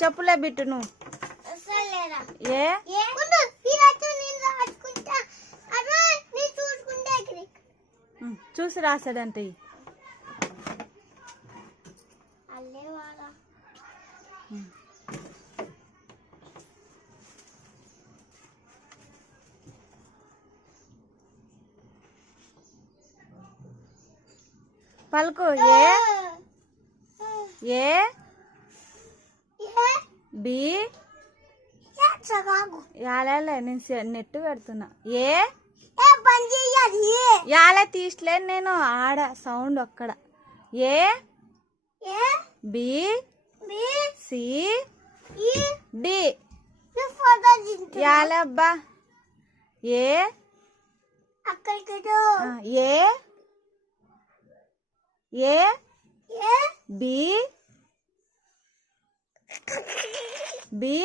చెప్పులే bit నువ్వు. ఏ చూసి రాసాడంటే పలుకు. ఏ బి యాలే నేను నెట్ పెడుతున్నా. ఏ యాలే తీసలేను నేను ఆడ సౌండ్ అక్కడ. ఏ బి సి డి యాలే అబ్బా. ఏ ఏ బి బి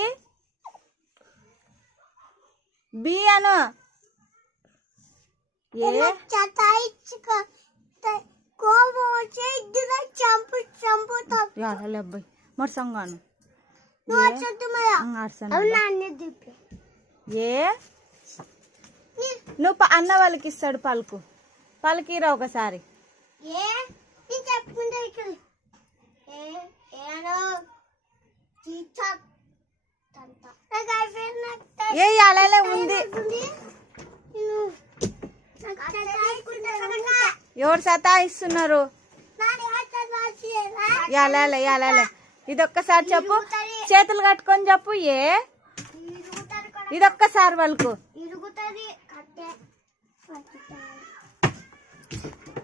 బి అను. అబ్బాయి మరి సంగాను. ఏ నువ్వు అన్న వాళ్ళకి ఇస్తాడు పలుకు. పలుకిరా ఒకసారి. ఏ అలా ఉంది. ఎవరు సతాయిస్తున్నారు? యాలే ఇదొక్కసారి చెప్పు. చేతులు కట్టుకొని చెప్పు. ఏ ఇదొక్కసారి వాళ్ళకు.